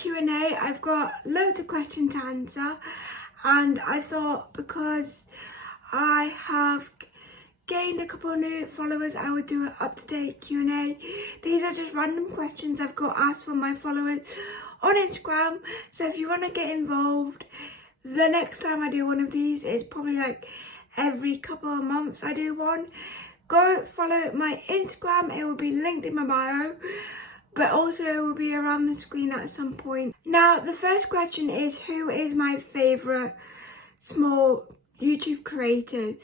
Q&A. I've got loads of questions to answer, and I thought because I have gained a couple of new followers, I would do an up-to-date Q&A. These are just random questions I've got asked from my followers on Instagram. So if you want to get involved, the next time I do one of these, it's probably like every couple of months I do one. Go follow my Instagram, it will be linked in my bio, but also it will be around the screen at some point. Now, the first question is, who is my favourite small YouTube creator?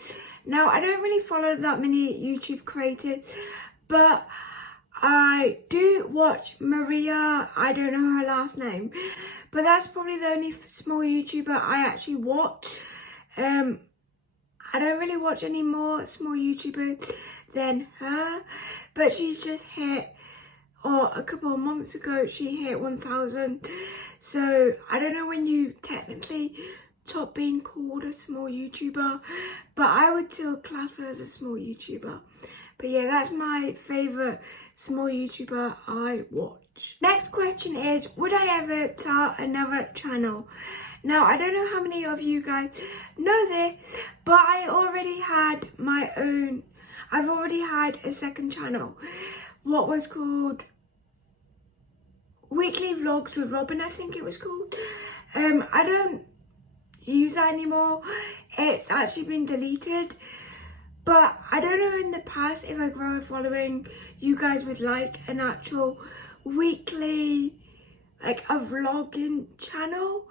Now, I don't really follow that many YouTube creators, but I do watch Maria. I don't know her last name, but that's probably the only small YouTuber I actually watch. I don't really watch any more small YouTubers than her, but she's just hit, or a couple of months ago, she hit 1,000. So I don't know when you technically stop being called a small YouTuber, but I would still class her as a small YouTuber. But yeah, that's my favourite small YouTuber I watch. Next question is, would I ever start another channel? Now, I don't know how many of you guys know this, but I already had my own, I've already had a second channel, what was called Weekly Vlogs with Robin, I think it was called. I don't use that anymore. It's actually been deleted, but I don't know in the past if I grow a following, you guys would like an actual weekly, like a vlogging channel.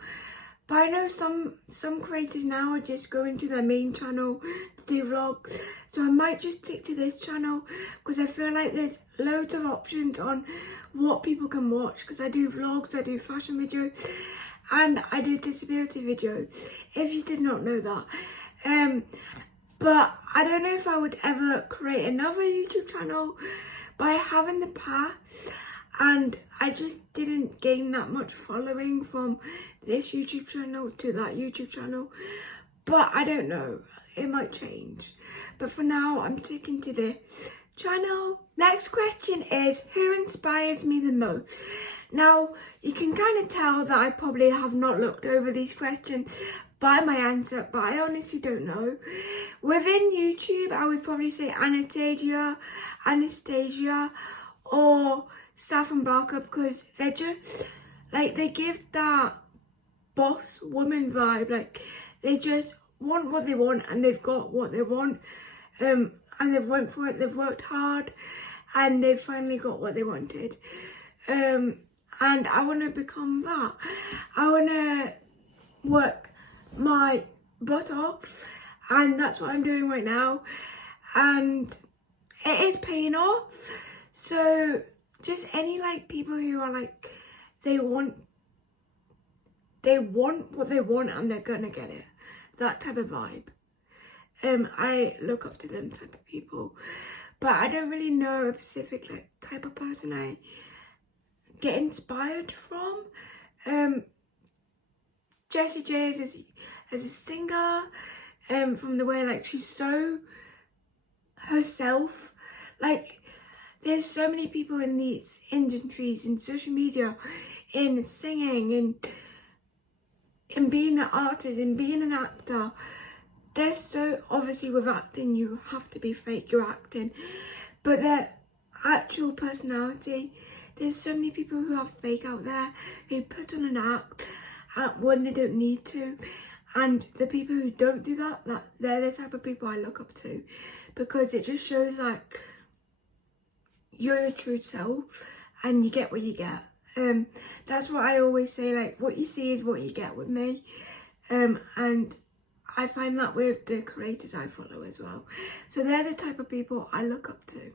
But I know some creators now are just going to their main channel to do vlogs, so I might just stick to this channel because I feel like there's loads of options on what people can watch, because I do vlogs, I do fashion videos, and I do disability videos, if you did not know that. But I don't know if I would ever create another YouTube channel, but I have in the past, and I just didn't gain that much following from this YouTube channel to that YouTube channel. But I don't know, it might change. But for now, I'm sticking to this channel. Next question is, who inspires me the most? Now, you can kind of tell that I probably have not looked over these questions by my answer, but I honestly don't know. Within YouTube, I would probably say Anastasia, or Saf and Barker, because they're just, like, they give that boss woman vibe. Like, they just want what they want, and they've got what they want, and they've went for it, they've worked hard, and they've finally got what they wanted. And I want to become that. I want to work my butt off, and that's what I'm doing right now, and it is paying off. So just any like people who are like, they want what they want and they're gonna get it, that type of vibe. I look up to them type of people, but I don't really know a specific like type of person I get inspired from. Jessie J as a singer, from the way like she's so herself. Like, there's so many people in these industries, in social media, in singing, in being an artist, in being an actor. There's so, obviously with acting you have to be fake, you're acting, but their actual personality, there's so many people who are fake out there, who put on an act when they don't need to, and the people who don't do that, they're the type of people I look up to, because it just shows like you're your true self and you get what you get. That's what I always say, like, what you see is what you get with me, and I find that with the creators I follow as well. So they're the type of people I look up to,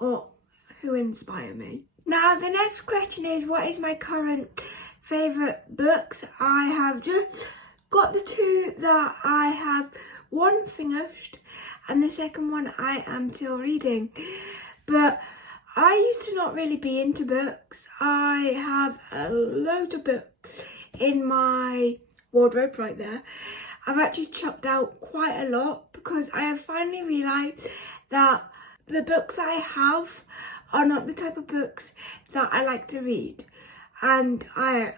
or who inspire me. Now, the next question is, what is my current favourite books? I have just got the two that I have one finished, and the second one I am still reading. But I used to not really be into books. I have a load of books in my wardrobe right there. I've actually chucked out quite a lot because I have finally realised that the books I have are not the type of books that I like to read. and I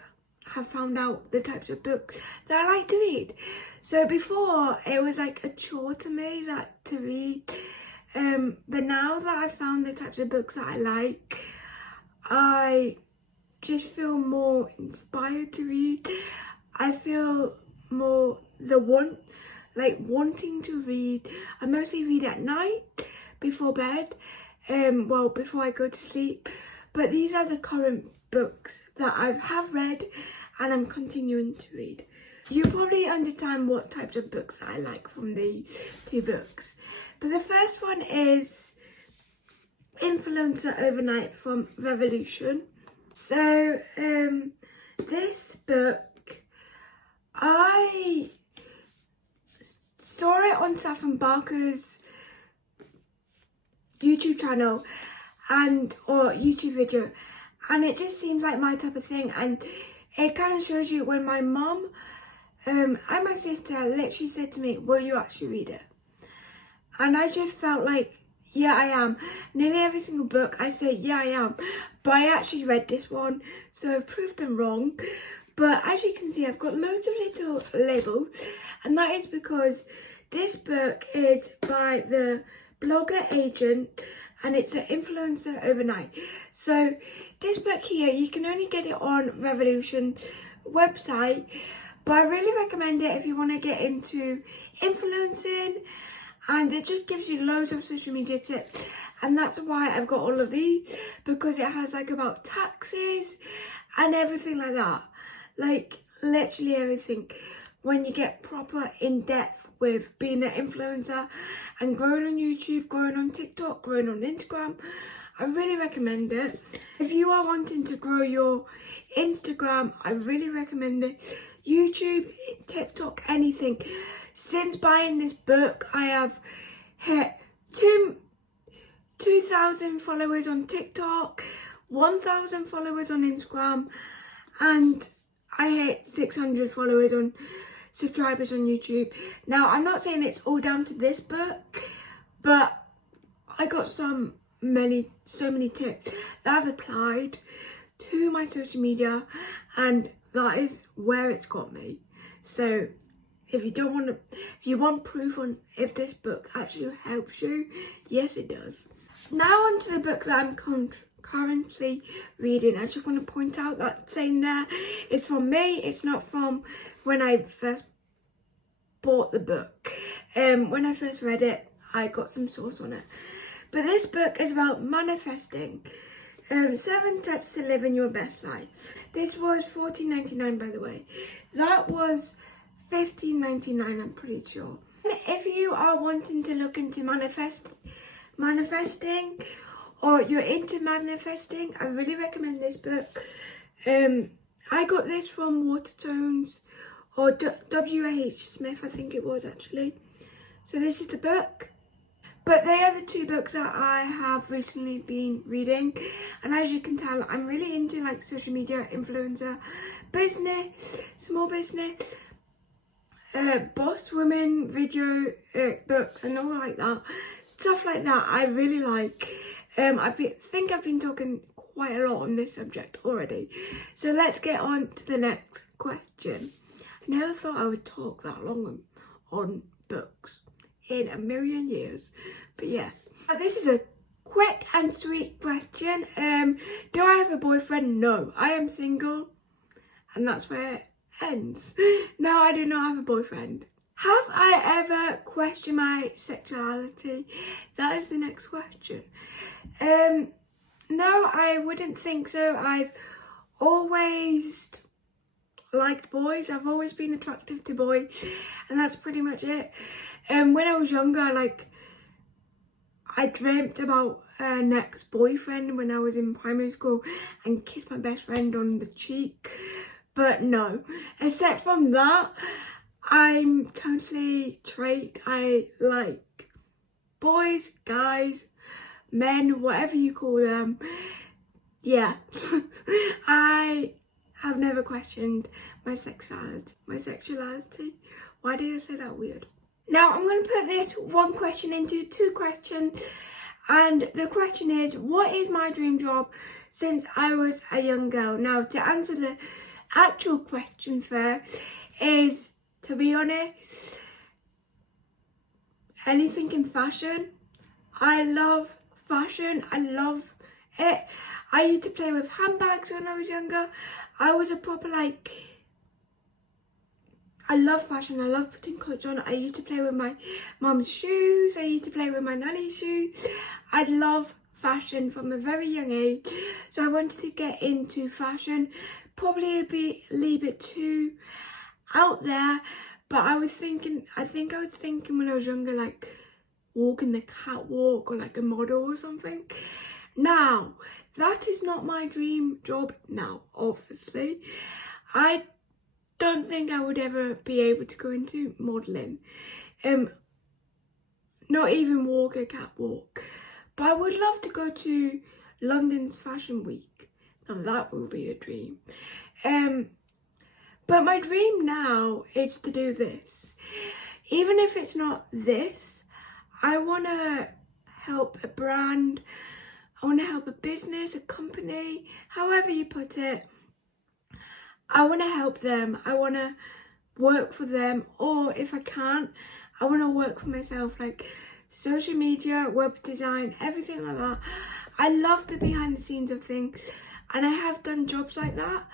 have found out the types of books that I like to read. So before, it was like a chore to me to read, but now that I've found the types of books that I like, I just feel more inspired to read. I feel more wanting to read. I mostly read at night before bed, before I go to sleep. But these are the current books that I have read and I'm continuing to read. You probably understand what types of books I like from these two books. But the first one is Influencer Overnight from Revolution. So this book, I saw it on Saffron Barker's YouTube channel or YouTube video, and it just seems like my type of thing, and it kind of shows you when my mum and my sister literally said to me, will you actually read it? And I just felt like, yeah, I am. Nearly every single book I say, yeah, I am. But I actually read this one, so I proved them wrong. But as you can see, I've got loads of little labels. And that is because this book is by the blogger agent, and it's an influencer overnight. So this book here, you can only get it on Revolution website. But I really recommend it if you want to get into influencing. And it just gives you loads of social media tips, and that's why I've got all of these, because it has like about taxes and everything like that, like literally everything. When you get proper in depth with being an influencer and growing on YouTube, growing on TikTok, growing on Instagram, I really recommend it. If you are wanting to grow your Instagram, I really recommend it. YouTube, TikTok, anything. Since buying this book, I have hit 2,000 followers on TikTok, 1,000 followers on Instagram, and I hit 600 subscribers on YouTube. Now, I'm not saying it's all down to this book, but I got so many tips that I've applied to my social media, and that is where it's got me. So if you want proof on if this book actually helps you, yes it does. Now on to the book that I'm currently reading. I just want to point out that saying there, it's from me, it's not from when I first bought the book. When I first read it, I got some source on it. But this book is about manifesting. 7 Steps to Living Your Best Life. This was $14.99, by the way. That was $15.99, I'm pretty sure. If you are wanting to look into manifesting, or you're into manifesting, I really recommend this book. I got this from Waterstones, or W.H. Smith, I think it was actually. So this is the book. But they are the two books that I have recently been reading. And as you can tell, I'm really into like social media, influencer, business, small business, boss women video books and all like that. Stuff like that I really like. I think I've been talking quite a lot on this subject already. So let's get on to the next question. I never thought I would talk that long on books in a million years, but yeah. This is a quick and sweet question. Do I have a boyfriend? No, I am single, and that's where it ends. No, I do not have a boyfriend. Have I ever questioned my sexuality? That is the next question. No, I wouldn't think so. I've always liked boys. I've always been attractive to boys, and that's pretty much it. When I was younger, I dreamt about an ex-boyfriend when I was in primary school and kissed my best friend on the cheek. But no, except from that, I'm totally straight. I like boys, guys, men, whatever you call them. Yeah, I have never questioned my sexuality. Why did I say that weird? Now I'm going to put this one question into 2 questions, And the question is, what is my dream job since I was a young girl? Now, to answer the actual question first is, to be honest, anything in fashion. I love fashion. I love it. I used to play with handbags when I was younger. I was a proper I love fashion. I love putting clothes on. I used to play with my mum's shoes. I used to play with my nanny's shoes. I love fashion from a very young age. So I wanted to get into fashion. Probably a bit too out there. But I think I was thinking when I was younger, like walking the catwalk or like a model or something. Now, that is not my dream job now, obviously. I don't think I would ever be able to go into modelling. Not even walk a catwalk. But I would love to go to London's Fashion Week. Now that would be a dream. But my dream now is to do this. Even if it's not this, I want to help a brand. I want to help a business, a company, however you put it. I want to help them. I want to work for them. Or if I can't, I want to work for myself, like social media, web design, everything like that. I love the behind the scenes of things. And I have done jobs like that.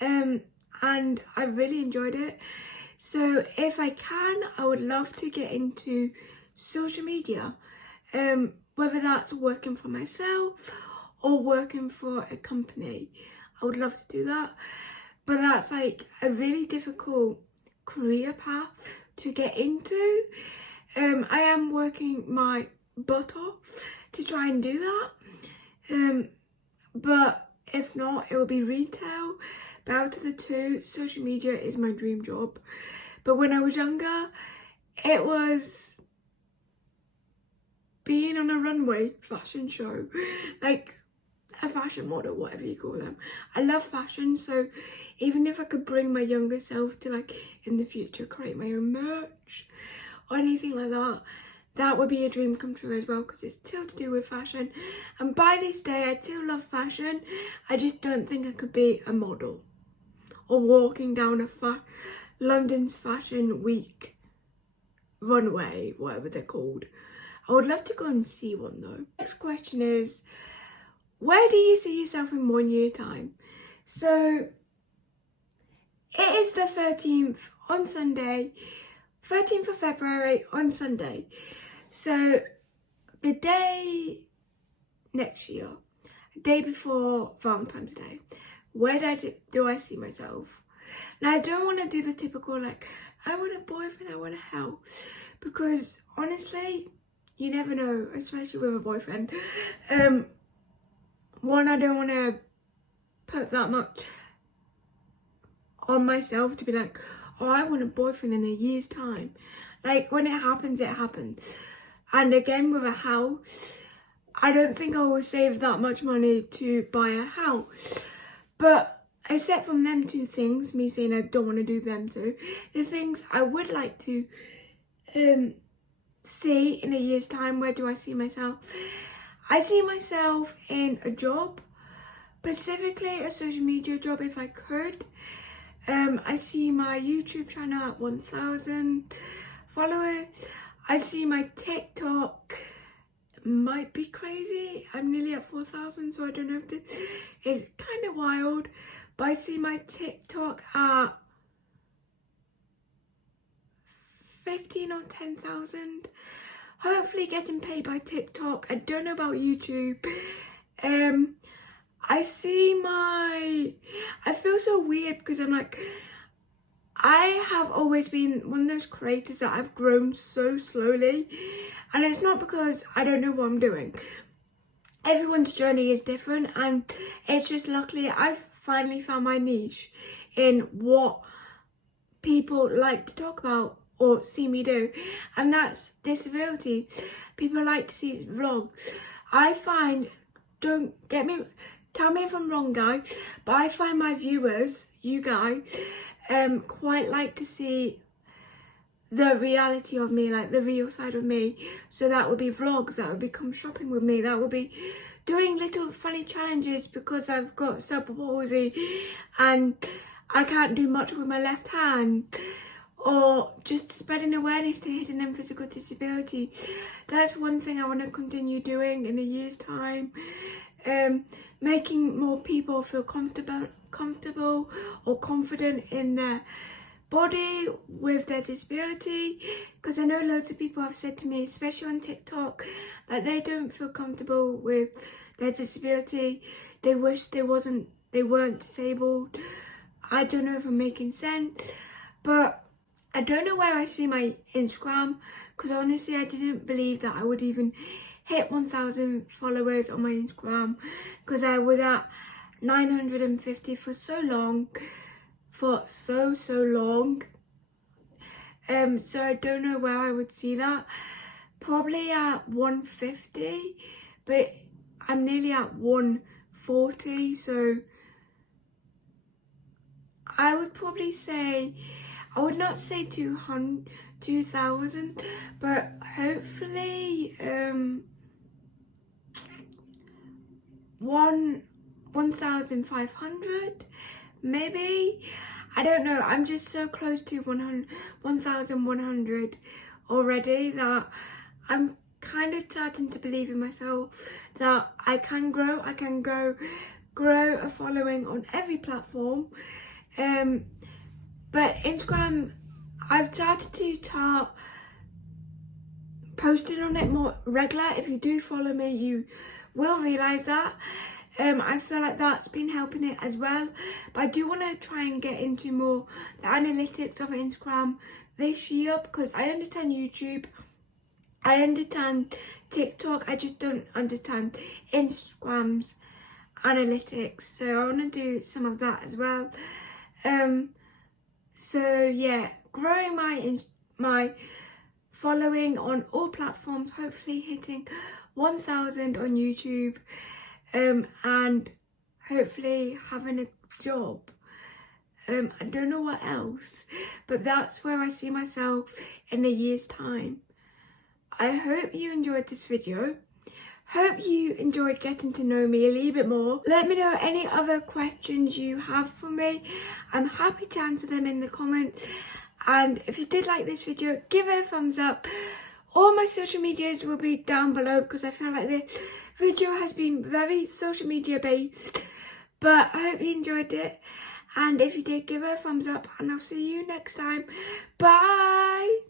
And I really enjoyed it. So if I can, I would love to get into social media. Whether that's working for myself or working for a company. I would love to do that. But that's like a really difficult career path to get into. I am working my butt off to try and do that. But if not, it will be retail. But out of the two, social media is my dream job. But when I was younger, it was being on a runway fashion show, like a fashion model, whatever you call them. I love fashion, so even if I could bring my younger self to, like, in the future create my own merch or anything like that, that would be a dream come true as well, because it's still to do with fashion. And by this day, I still love fashion. I just don't think I could be a model or walking down a London's Fashion Week runway, whatever they're called. I would love to go and see one though. Next question is, where do you see yourself in 1 year time? So it is the 13th on Sunday, 13th of February on Sunday. So the day next year, the day before Valentine's Day, where do I see myself? Now, I don't want to do the typical, like, I want a boyfriend, I want a house. Because honestly, you never know, especially with a boyfriend. One, I don't want to put that much on myself to be like, oh, I want a boyfriend in a year's time. Like, when it happens, it happens. And again, with a house, I don't think I will save that much money to buy a house. But except from them two things, me saying I don't want to do them two, the things I would like to see in a year's time, where do I see myself? I see myself in a job, specifically a social media job if I could. I see my YouTube channel at 1,000 followers. I see my TikTok might be crazy. I'm nearly at 4,000, so I don't know if this is kind of wild. But I see my TikTok at 15 or 10,000. Hopefully getting paid by TikTok. I don't know about YouTube. I feel so weird because I'm like, I have always been one of those creators that I've grown so slowly. And it's not because I don't know what I'm doing. Everyone's journey is different, and it's just luckily I've finally found my niche in what people like to talk about or see me do, and that's disability. People like to see vlogs. I find, don't get me, tell me if I'm wrong guys, but I find my viewers, you guys, quite like to see the reality of me, like the real side of me. So that would be vlogs, that would be come shopping with me, that would be doing little funny challenges because I've got cerebral palsy and I can't do much with my left hand, or just spreading awareness to hidden and physical disability. That's one thing I want to continue doing in a year's time. Making more people feel comfortable or confident in their body with their disability, because I know loads of people have said to me, especially on TikTok, that they don't feel comfortable with their disability. They wish they weren't disabled. I don't know if I'm making sense, but I don't know where I see my Instagram, because honestly I didn't believe that I would even hit 1,000 followers on my Instagram, because I was at 950 for so long, so long. So I don't know where I would see that. Probably at 150, but I'm nearly at 140, so I would probably say, I would not say 2,000, but hopefully 1,500 maybe. I don't know, I'm just so close to 1,100 already that I'm kind of starting to believe in myself that I can grow a following on every platform. But Instagram, I've started to start posting on it more regular. If you do follow me, you will realise that. I feel like that's been helping it as well. But I do want to try and get into more the analytics of Instagram this year, because I understand YouTube, I understand TikTok, I just don't understand Instagram's analytics. So I want to do some of that as well. So yeah, growing my following on all platforms, hopefully hitting 1,000 on YouTube, and hopefully having a job. I don't know what else, but that's where I see myself in a year's time. I hope you enjoyed this video. Hope you enjoyed getting to know me a little bit more. Let me know any other questions you have for me. I'm happy to answer them in the comments. And if you did like this video, give it a thumbs up. All my social medias will be down below, because I feel like this video has been very social media based. But I hope you enjoyed it. And if you did, give it a thumbs up, and I'll see you next time. Bye!